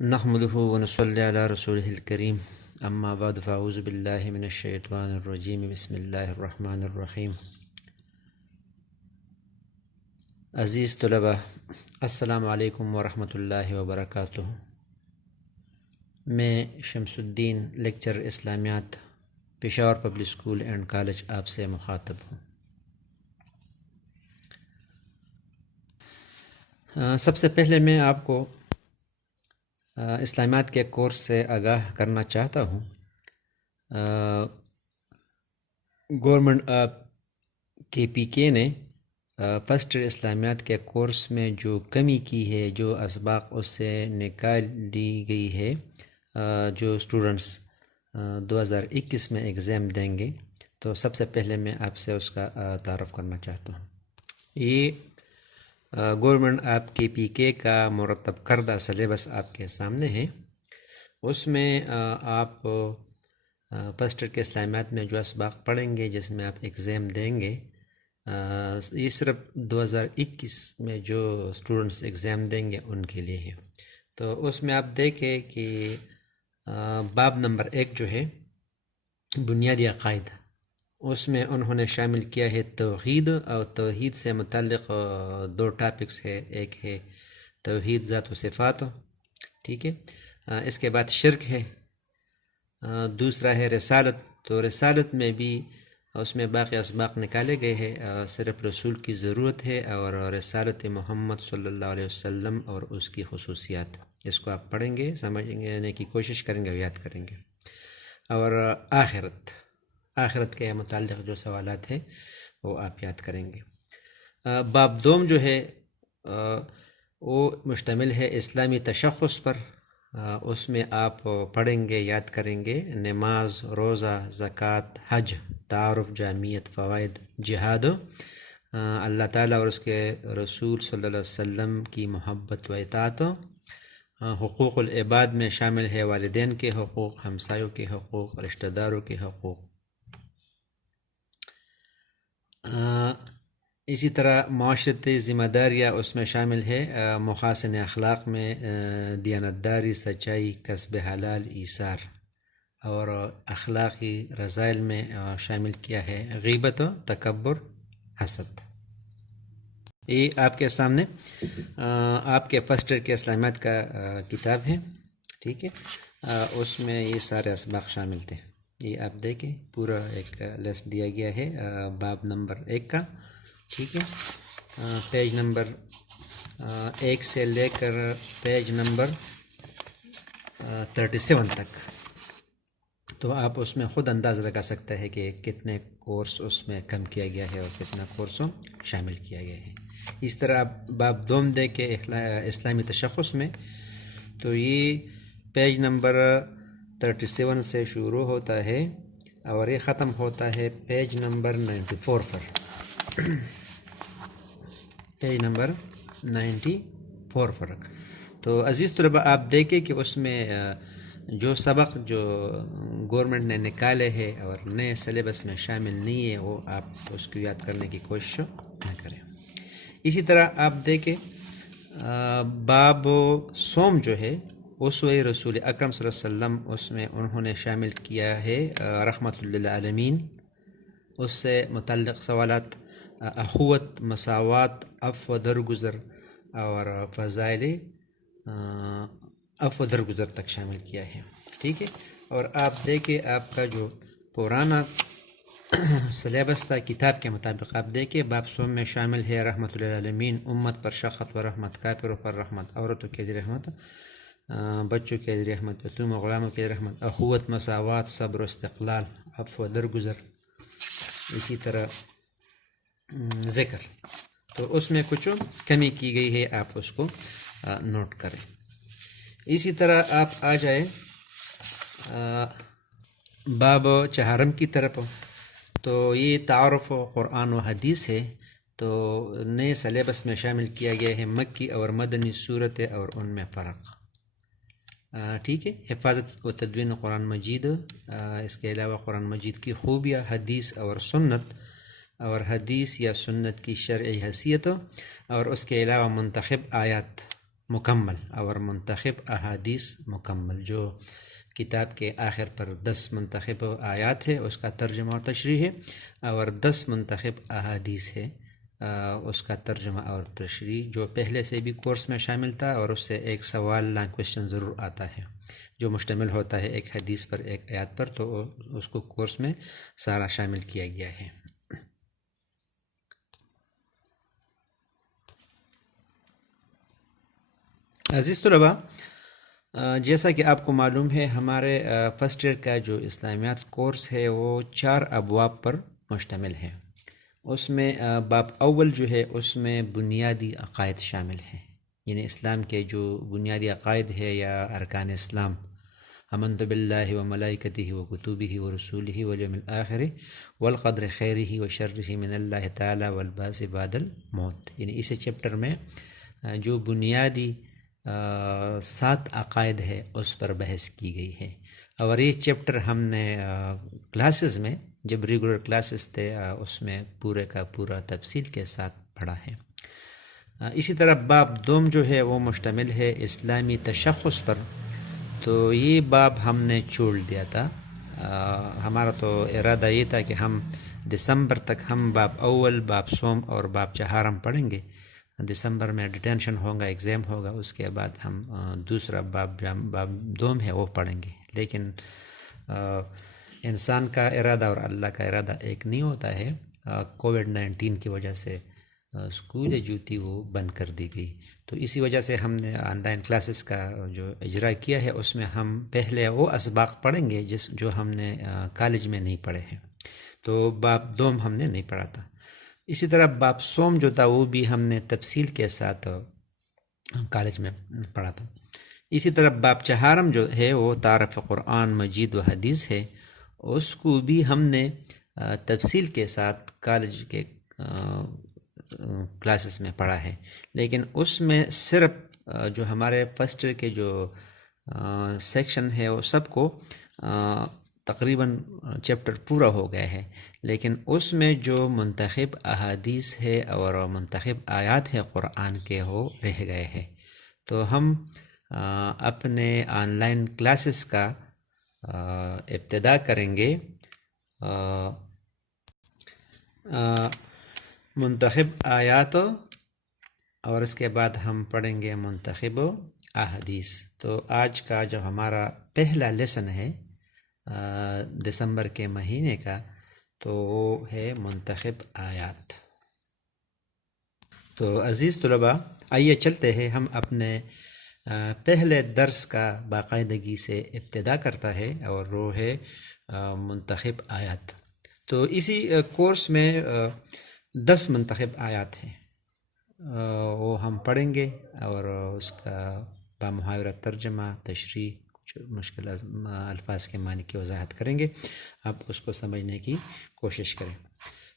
نحمده ونصلي على رسوله الكريم اما بعد فاعوذ بالله من الشیطان الرجیم بسم اللہ الرحمن الرحیم۔ عزیز طلباء، السلام علیکم ورحمۃ اللہ وبرکاتہ۔ میں شمس الدین، لیکچر اسلامیات، Peshawar public school and college آپ سے مخاطب ہوں۔ سب سے پہلے میں آپ کو اسلامیات کے کورس سے آگاہ کرنا چاہتا ہوں۔ گورنمنٹ آف KPK نے فرسٹ ایئر اسلامیات کے کورس میں جو کمی کی ہے، جو اسباق اس سے نکال دی گئی ہے، جو اسٹوڈنٹس 2021 میں ایگزام دیں گے، تو سب سے پہلے میں آپ سے اس کا تعارف کرنا چاہتا ہوں۔ یہ گورنمنٹ آف KPK کا مرتب کردہ سلیبس آپ کے سامنے ہے۔ اس میں آپ فرسٹ ایئر کے اسلامیات میں جو اسباق پڑھیں گے، جس میں آپ ایگزام دیں گے، یہ صرف 2021 میں جو اسٹوڈنٹس ایگزام دیں گے ان کے لیے ہے۔ تو اس میں آپ دیکھیں کہ باب نمبر 1 جو ہے بنیادی عقائد، اس میں انہوں نے شامل کیا ہے توحید، اور توحید سے متعلق 2 ٹاپکس ہے۔ ایک ہے توحید ذات و صفات، ٹھیک ہے، اس کے بعد شرک ہے، دوسرا ہے رسالت۔ تو رسالت میں بھی اس میں باقی اسباق نکالے گئے ہیں، صرف رسول کی ضرورت ہے، اور رسالت محمد صلی اللہ علیہ وسلم اور اس کی خصوصیات، اس کو آپ پڑھیں گے، سمجھنے کی کوشش کریں گے اور یاد کریں گے۔ اور آخرت کے متعلق جو سوالات ہیں وہ آپ یاد کریں گے۔ باب دوم جو ہے وہ مشتمل ہے اسلامی تشخص پر۔ اس میں آپ پڑھیں گے، یاد کریں گے نماز، روزہ، زکوٰۃ، حج، تعارف، جامعیت، فوائد، جہاد، اللہ تعالیٰ اور اس کے رسول صلی اللہ علیہ وسلم کی محبت و اطاعت، حقوق العباد میں شامل ہے والدین کے حقوق، ہمسایوں کے حقوق، رشتہ داروں کے حقوق۔ اسی طرح معاشرتی ذمہ داریاں اس میں شامل ہے، محاسن اخلاق میں دیانتداری، سچائی، کسب حلال، ایثار، اور اخلاقی رذائل میں شامل کیا ہے غیبت، تکبر، حسد۔ یہ آپ کے سامنے آپ کے فرسٹ ایئر کے اسلامیات کا کتاب ہے، ٹھیک ہے، اس میں یہ سارے اسباق شامل تھے۔ یہ آپ دیکھیں، پورا ایک لسٹ دیا گیا ہے باب نمبر 1 کا، ٹھیک ہے، پیج نمبر 1 سے لے کر پیج نمبر 37 تک۔ تو آپ اس میں خود اندازہ لگا سکتے ہیں کہ کتنے کورس اس میں کم کیا گیا ہے اور کتنا کورس شامل کیا گیا ہے۔ اس طرح آپ باب دوم دے کے اسلامی تشخص میں، تو یہ پیج نمبر 37 سے شروع ہوتا ہے اور یہ ختم ہوتا ہے پیج نمبر 94 پر، پیج نمبر 94 پر۔ تو عزیز طلباء، آپ دیکھیں کہ اس میں جو سبق جو گورنمنٹ نے نکالے ہیں اور نئے سلیبس میں شامل نہیں ہے، وہ آپ اس کو یاد کرنے کی کوشش نہ کریں۔ اسی طرح آپ دیکھیں باب سوم جو ہے اسوہ رسول اکرم صلی اللہ علیہ وسلم، اس میں انہوں نے شامل کیا ہے رحمت للعالمین، اس سے متعلق سوالات، اخوت، مساوات، عفو و درگزر اور فضائل عفو و درگزر تک شامل کیا ہے، ٹھیک ہے۔ اور آپ دیکھیں آپ کا جو پرانا سلیبس تھا کتاب کے مطابق، آپ دیکھیں باب سوم میں شامل ہے رحمت للعالمین، امت پر شفقت و رحمت، کافروں پر رحمت، عورتوں کے لیے رحمت، بچوں کے لیے رحمت، یتیم و غلاموں کے لیے رحمت، اخوت، مساوات، صبر و استقلال، عفو و درگزر، اسی طرح ذکر۔ تو اس میں کچھ کمی کی گئی ہے، آپ اس کو نوٹ کریں۔ اسی طرح آپ آ جائیں باب چہارم کی طرف، تو یہ تعارف قرآن و حدیث ہے۔ تو نئے سلیبس میں شامل کیا گیا ہے مکی اور مدنی صورتیں اور ان میں فرق، ٹھیک ہے، حفاظت و تدوین قرآن مجید، اس کے علاوہ قرآن مجید کی خوبیاں، حدیث اور سنت، اور حدیث یا سنت کی شرعی حیثیت، اور اس کے علاوہ منتخب آیات مکمل اور منتخب احادیث مکمل، جو کتاب کے آخر پر 10 منتخب آیات ہے اس کا ترجمہ اور تشریح ہے، اور 10 منتخب احادیث ہے اس کا ترجمہ اور تشریح، جو پہلے سے بھی کورس میں شامل تھا، اور اس سے ایک سوال کویشچن ضرور آتا ہے جو مشتمل ہوتا ہے ایک حدیث پر، ایک آیات پر، تو اس کو کورس میں سارا شامل کیا گیا ہے۔ عزیز طلباء، جیسا کہ آپ کو معلوم ہے ہمارے فرسٹ ایئر کا جو اسلامیات کورس ہے وہ 4 ابواب پر مشتمل ہے۔ اس میں باب اول جو ہے اس میں بنیادی عقائد شامل ہیں، یعنی اسلام کے جو بنیادی عقائد ہے یا ارکان اسلام، آمنت باللہ و ملائکتہ و کتبہ و رسولہ والیوم الآخر والقدر خیرہ و شرہ من اللہ تعالی والبعث بعد الموت، یعنی اس چیپٹر میں جو بنیادی 7 عقائد ہے اس پر بحث کی گئی ہے، اور یہ چیپٹر ہم نے کلاسز میں جب ریگولر کلاسز تھے اس میں پورے کا پورا تفصیل کے ساتھ پڑھا ہے۔ اسی طرح باب دوم جو ہے وہ مشتمل ہے اسلامی تشخص پر، تو یہ باب ہم نے چھوڑ دیا تھا۔ ہمارا تو ارادہ یہ تھا کہ ہم دسمبر تک ہم باب اول، باب سوم اور باب چہارم پڑھیں گے۔ دسمبر میں ڈیٹینشن ہوگا، ایگزام ہوگا، اس کے بعد ہم دوسرا باب دوم ہے وہ پڑھیں گے، لیکن انسان کا ارادہ اور اللہ کا ارادہ ایک نہیں ہوتا ہے۔ کووڈ-19 کی وجہ سے اسکول جو تھی وہ بند کر دی گئی، تو اسی وجہ سے ہم نے آن لائن کلاسز کا جو اجرا کیا ہے اس میں ہم پہلے وہ اسباق پڑھیں گے جو ہم نے کالج میں نہیں پڑھے ہیں، تو باب دوم ہم نے نہیں پڑھا تھا۔ اسی طرح باب سوم جو تھا وہ بھی ہم نے تفصیل کے ساتھ کالج میں پڑھا تھا۔ اسی طرح باب چہارم جو ہے وہ تعارف قرآن مجید و حدیث ہے، اس کو بھی ہم نے تفصیل کے ساتھ کالج کے کلاسز میں پڑھا ہے، لیکن اس میں صرف جو ہمارے فرسٹ ایئر کے جو سیکشن ہے وہ سب کو تقریباً چیپٹر پورا ہو گیا ہے، لیکن اس میں جو منتخب احادیث ہے اور منتخب آیات ہے قرآن کے وہ رہ گئے ہیں، تو ہم اپنے آن لائن کلاسز کا ابتدا کریں گے منتخب آیات اور اس کے بعد ہم پڑھیں گے منتخب احادیث۔ تو آج کا جو ہمارا پہلا لیسن ہے دسمبر کے مہینے کا، تو وہ ہے منتخب آیات۔ تو عزیز طلباء، آئیے چلتے ہیں، ہم اپنے پہلے درس کا باقاعدگی سے ابتدا کرتا ہے، اور وہ ہے منتخب آیات۔ تو اسی کورس میں 10 منتخب آیات ہیں، وہ ہم پڑھیں گے اور اس کا بامحاورہ ترجمہ، تشریح، کچھ مشکل الفاظ کے معنی کی وضاحت کریں گے، آپ اس کو سمجھنے کی کوشش کریں۔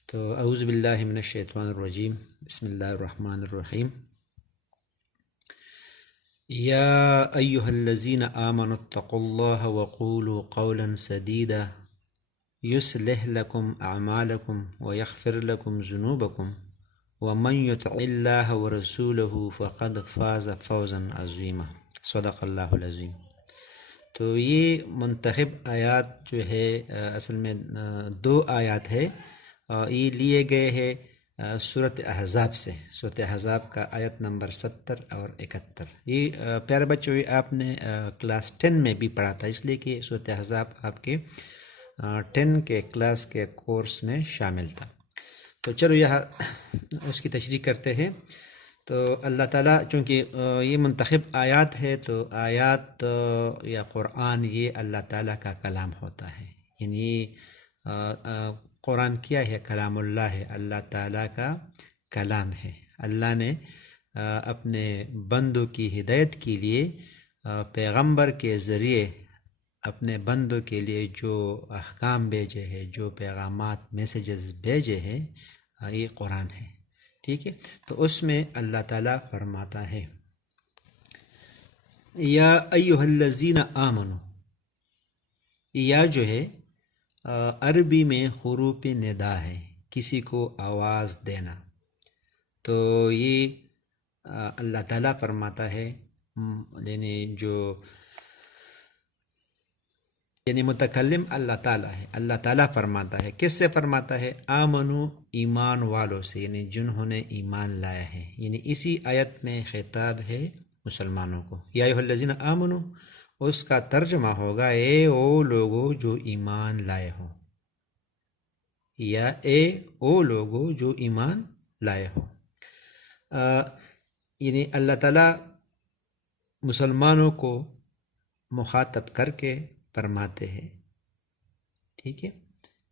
تو اعوذ باللہ من الشیطان الرجیم، بسم اللہ الرحمن الرحیم۔ یا ایہا الذین آمنوا اتقوا اللہ وقولوا قولا سدیدا یصلح لکم اعمالکم ویغفر لکم ذنوبکم ومن یطع اللہ ورسولہ فقد فاز فوزا عظیما، صدق اللہ العظیم۔ تو یہ منتخب آیات جو ہے اصل میں 2 آیات ہے، یہ لیے گئے ہیں سورۃ احزاب سے، سورۃ احزاب کا آیت نمبر 70 اور 71۔ یہ پیارے بچوں، یہ آپ نے کلاس 10 میں بھی پڑھا تھا، اس لیے کہ سورۃ احزاب آپ کے 10 کے کلاس کے کورس میں شامل تھا۔ تو چلو یہاں اس کی تشریح کرتے ہیں۔ تو اللہ تعالیٰ چونکہ یہ منتخب آیات ہے، تو آیات یا قرآن یہ اللہ تعالیٰ کا کلام ہوتا ہے، یعنی قرآن کیا ہے؟ کلام اللہ ہے، اللہ تعالیٰ کا کلام ہے۔ اللہ نے اپنے بندوں کی ہدایت کے لیے پیغمبر کے ذریعے اپنے بندوں کے لیے جو احکام بھیجے ہیں، جو پیغامات، میسیجز بھیجے ہیں، یہ قرآن ہے، ٹھیک ہے؟ تو اس میں اللہ تعالیٰ فرماتا ہے یا ایہا الذین آمنوا، یا جو ہے عربی میں حروف ندا ہے، کسی کو آواز دینا، تو یہ اللہ تعالیٰ فرماتا ہے یعنی متکلم اللہ تعالیٰ ہے. اللہ تعالیٰ فرماتا ہے. کس سے فرماتا ہے؟ آمنو، ایمان والوں سے، یعنی جنہوں نے ایمان لایا ہے. یعنی اسی آیت میں خطاب ہے مسلمانوں کو. یا ایھا الذین آمنو، اس کا ترجمہ ہوگا اے او لوگو جو ایمان لائے ہو، یا اے او لوگو جو ایمان لائے ہو. یعنی اللہ تعالیٰ مسلمانوں کو مخاطب کر کے فرماتے ہیں، ٹھیک ہے،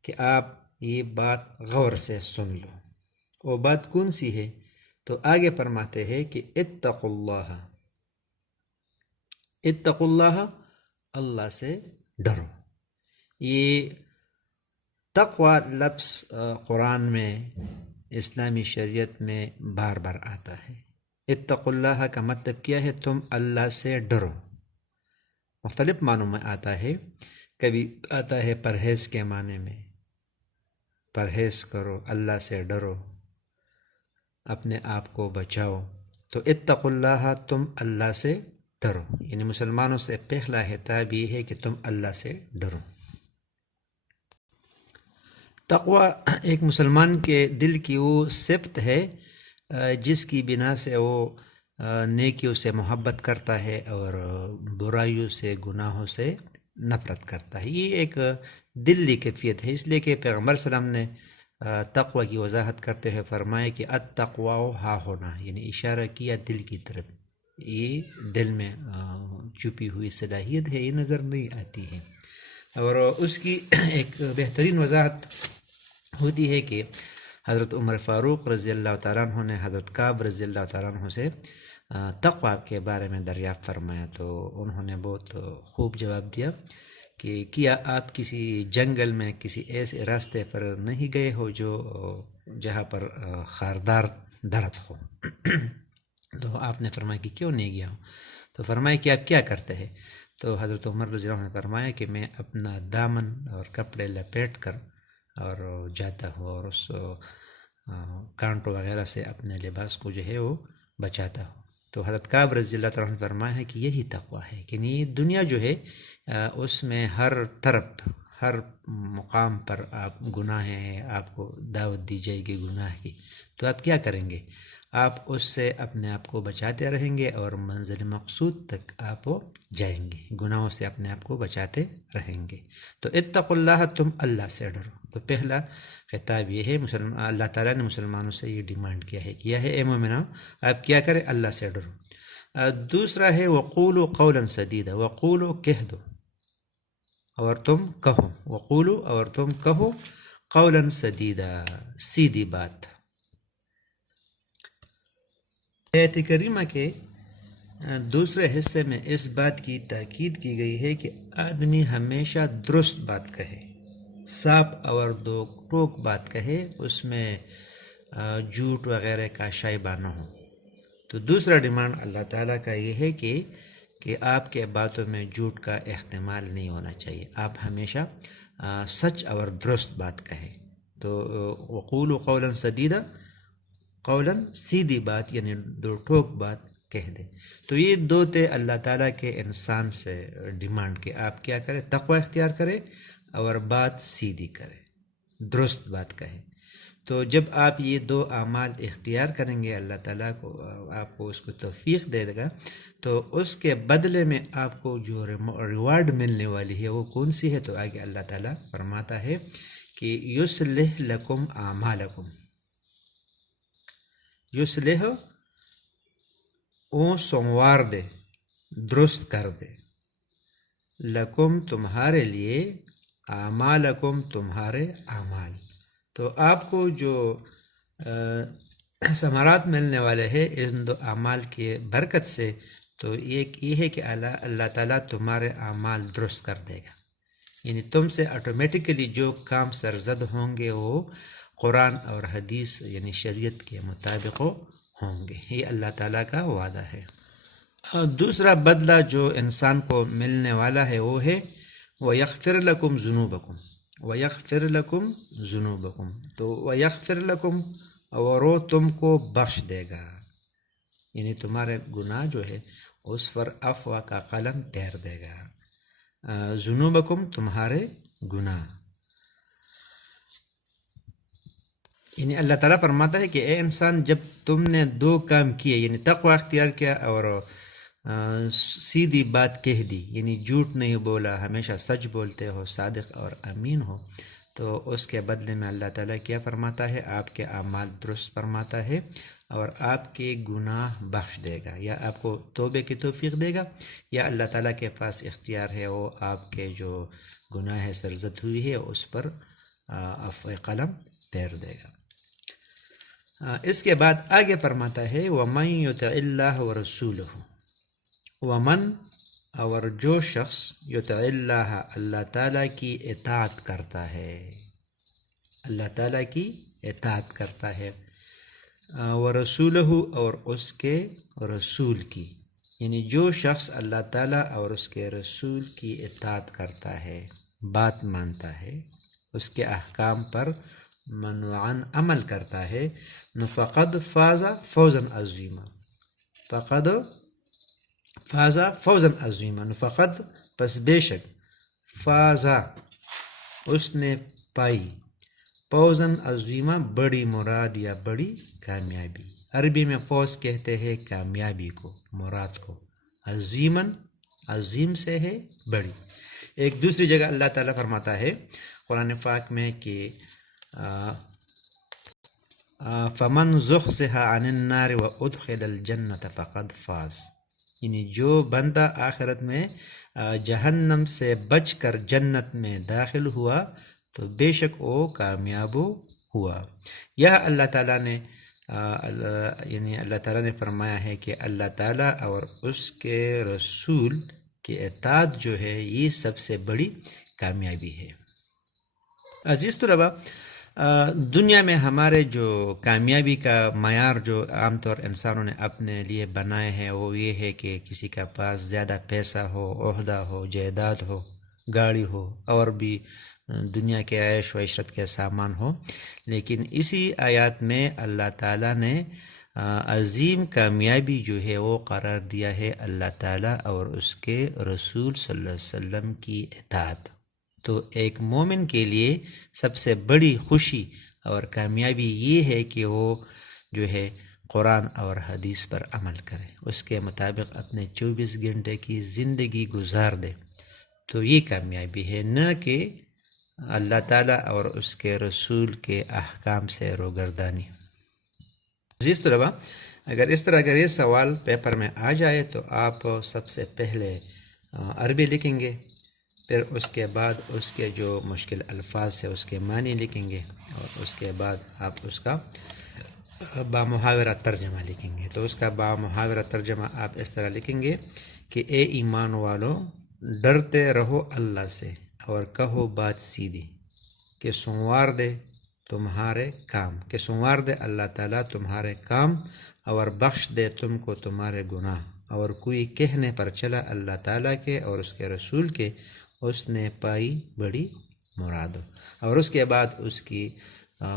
کہ آپ یہ بات غور سے سن لو. وہ بات کون سی ہے؟ تو آگے فرماتے ہیں کہ اتقوا اللہ، اتقوا اللہ، اللہ سے ڈرو. یہ تقوی لفظ قرآن میں، اسلامی شریعت میں بار بار آتا ہے. اتقوا اللہ کا مطلب کیا ہے؟ تم اللہ سے ڈرو. مختلف معنوں میں آتا ہے. کبھی آتا ہے پرہیز کے معنی میں، پرہیز کرو، اللہ سے ڈرو، اپنے آپ کو بچاؤ. تو اتقوا اللہ، تم اللہ سے ڈرو. یعنی مسلمانوں سے پہلا خطاب یہ ہے کہ تم اللہ سے ڈرو. تقوی ایک مسلمان کے دل کی وہ صفت ہے جس کی بنا سے وہ نیکیوں سے محبت کرتا ہے اور برائیوں سے، گناہوں سے نفرت کرتا ہے. یہ ایک دلی کیفیت ہے. اس لیے کہ پیغمبر صلی اللہ علیہ وسلم نے تقوی کی وضاحت کرتے ہوئے فرمایا کہ التقوی ہا ہونا، یعنی اشارہ کیا دل کی طرف. یہ دل میں چھپی ہوئی صلاحیت ہے، یہ نظر نہیں آتی ہے. اور اس کی ایک بہترین وضاحت ہوتی ہے کہ حضرت عمر فاروق رضی اللہ تعالیٰ عنہ نے حضرت کعب رضی اللہ تعالیٰ عنہ سے تقوی کے بارے میں دریافت فرمایا. تو انہوں نے بہت خوب جواب دیا کہ کیا آپ کسی جنگل میں کسی ایسے راستے پر نہیں گئے ہو جہاں پر خاردار درخت ہو؟ تو آپ نے فرمایا کہ کیوں نہیں گیا ہوں. تو فرمایا کہ آپ کیا کرتے ہیں؟ تو حضرت عمر رضی اللہ عنہ نے فرمایا کہ میں اپنا دامن اور کپڑے لپیٹ کر اور جاتا ہوں اور اس کانٹوں وغیرہ سے اپنے لباس کو جو ہے وہ بچاتا ہوں. تو حضرت کعب رضی اللہ تعالیٰ عنہ نے فرمایا ہے کہ یہی تقوی ہے کہ یہ دنیا جو ہے اس میں ہر طرف، ہر مقام پر آپ گناہ ہیں، آپ کو دعوت دی جائے گی گناہ کی، تو آپ کیا کریں گے؟ آپ اس سے اپنے آپ کو بچاتے رہیں گے اور منزل مقصود تک آپ جائیں گے، گناہوں سے اپنے آپ کو بچاتے رہیں گے. تو اتقوا اللہ، تم اللہ سے ڈرو. تو پہلا خطاب یہ ہے، اللہ تعالیٰ نے مسلمانوں سے یہ ڈیمانڈ کیا ہے اے مومنو آپ کیا کریں؟ اللہ سے ڈرو. دوسرا ہے وقولوا قولا سدیدا، وقولوا کہہ دو اور تم کہو، وقولوا اور تم کہو قولا سدیدا، سیدھی بات. آیت کریمہ کے دوسرے حصے میں اس بات کی تاکید کی گئی ہے کہ آدمی ہمیشہ درست بات کہے، صاف اور دو ٹوک بات کہے، اس میں جھوٹ وغیرہ کا شائبہ نہ ہو. تو دوسرا ڈیمانڈ اللہ تعالیٰ کا یہ ہے کہ آپ کے باتوں میں جھوٹ کا احتمال نہیں ہونا چاہیے، آپ ہمیشہ سچ اور درست بات کہیں. تو وقولوا قولا سدیدا، قولا سیدھی بات یعنی دو ٹوک بات کہہ دے. تو یہ دو تھے اللہ تعالیٰ کے انسان سے ڈیمانڈ کہ آپ کیا کریں؟ تقوی اختیار کریں اور بات سیدھی کریں، درست بات کہیں. تو جب آپ یہ دو اعمال اختیار کریں گے، اللہ تعالیٰ کو آپ کو اس کو توفیق دے گا، تو اس کے بدلے میں آپ کو جو ریوارڈ ملنے والی ہے وہ کون سی ہے؟ تو آگے اللہ تعالیٰ فرماتا ہے کہ یصلح لکم اعمالکم، یصلح او سموار دے، درست کر دے، لکم تمہارے لیے، اعمالکم تمہارے اعمال. تو آپ کو جو ثمرات ملنے والے ہیں ان دو اعمال کے برکت سے، تو یہ ہے کہ اللہ تعالیٰ تمہارے اعمال درست کر دے گا. یعنی تم سے آٹومیٹکلی جو کام سرزد ہوں گے وہ قرآن اور حدیث یعنی شریعت کے مطابق ہوں گے. یہ اللہ تعالیٰ کا وعدہ ہے. دوسرا بدلہ جو انسان کو ملنے والا ہے وہ ہے وَيَغْفِرْ لَكُمْ ذُنُوبَكُمْ، وَيَغْفِرْ لَكُمْ ذُنُوبَكُمْ. تو وَيَغْفِرْ لَكُمْ، اور وہ تم کو بخش دے گا. یعنی تمہارے گناہ جو ہے اس پر عفو کا قلم تیر دے گا. ذنوبکم تمہارے گناہ. یعنی اللہ تعالیٰ فرماتا ہے کہ اے انسان جب تم نے دو کام کیے، یعنی تقوی اختیار کیا اور سیدھی بات کہہ دی، یعنی جھوٹ نہیں بولا، ہمیشہ سچ بولتے ہو، صادق اور امین ہو، تو اس کے بدلے میں اللہ تعالیٰ کیا فرماتا ہے؟ آپ کے اعمال درست فرماتا ہے اور آپ کے گناہ بخش دے گا، یا آپ کو توبے کی توفیق دے گا، یا اللہ تعالیٰ کے پاس اختیار ہے وہ آپ کے جو گناہ سرزد ہوئی ہے اس پر عفو قلم پھیر دے گا. اس کے بعد آگے فرماتا ہے وَمَن يُطِعِ اللَّهَ وَرَسُولَهُ، ومن اور جو شخص یطع اللہ اللہ تعالیٰ کی اطاعت کرتا ہے، اللہ تعالیٰ کی اطاعت کرتا ہے، ورسولہ اور اس کے رسول کی، یعنی جو شخص اللہ تعالیٰ اور اس کے رسول کی اطاعت کرتا ہے، بات مانتا ہے، اس کے احکام پر منوعاً عمل کرتا ہے، فقد فاز فوزا عظیما، فقد فازا فوزا عظیما، فقد پس بے شک، فازا اس نے پائی، فوزاً عظیما بڑی مراد یا بڑی کامیابی. عربی میں فوز کہتے ہیں کامیابی کو، مراد کو، عظیماً عظیم سے ہے بڑی. ایک دوسری جگہ اللہ تعالیٰ فرماتا ہے قرآن پاک میں کہ فمن زحزح عن النار وادخل الجنة فقد فاز، یعنی جو بندہ آخرت میں جہنم سے بچ کر جنت میں داخل ہوا تو بے شک وہ کامیاب ہوا. یہ اللہ تعالیٰ نے یعنی اللہ تعالیٰ نے فرمایا ہے کہ اللہ تعالیٰ اور اس کے رسول کی اطاعت جو ہے یہ سب سے بڑی کامیابی ہے. عزیز طلباء، دنیا میں ہمارے جو کامیابی کا معیار جو عام طور انسانوں نے اپنے لیے بنائے ہیں وہ یہ ہے کہ کسی کا پاس زیادہ پیسہ ہو، عہدہ ہو، جائیداد ہو، گاڑی ہو، اور بھی دنیا کے عیش و عشرت کے سامان ہو. لیکن اسی آیات میں اللہ تعالیٰ نے عظیم کامیابی جو ہے وہ قرار دیا ہے اللہ تعالیٰ اور اس کے رسول صلی اللہ علیہ وسلم کی اطاعت. تو ایک مومن کے لیے سب سے بڑی خوشی اور کامیابی یہ ہے کہ وہ جو ہے قرآن اور حدیث پر عمل کرے، اس کے مطابق اپنے 24 گھنٹے کی زندگی گزار دے. تو یہ کامیابی ہے، نہ کہ اللہ تعالیٰ اور اس کے رسول کے احکام سے روگردانی. عزیز طلباء، اگر اس طرح اگر یہ سوال پیپر میں آ جائے تو آپ سب سے پہلے عربی لکھیں گے، پھر اس کے بعد اس کے جو مشکل الفاظ ہے اس کے معنی لکھیں گے، اور اس کے بعد آپ اس کا بامحاورہ ترجمہ لکھیں گے. تو اس کا بامحاورہ ترجمہ آپ اس طرح لکھیں گے کہ اے ایمان والو، ڈرتے رہو اللہ سے اور کہو بات سیدھی، کہ سنوار دے تمہارے کام، کہ سنوار دے اللہ تعالیٰ تمہارے کام اور بخش دے تم کو تمہارے گناہ. اور کوئی کہنے پر چلا اللہ تعالیٰ کے اور اس کے رسول کے، اس نے پائی بڑی مراد. اور اس کے بعد اس کی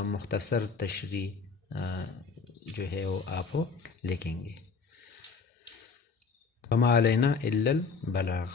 مختصر تشریح جو ہے وہ آپ لکھیں گے. وما علینا الا البلاغ.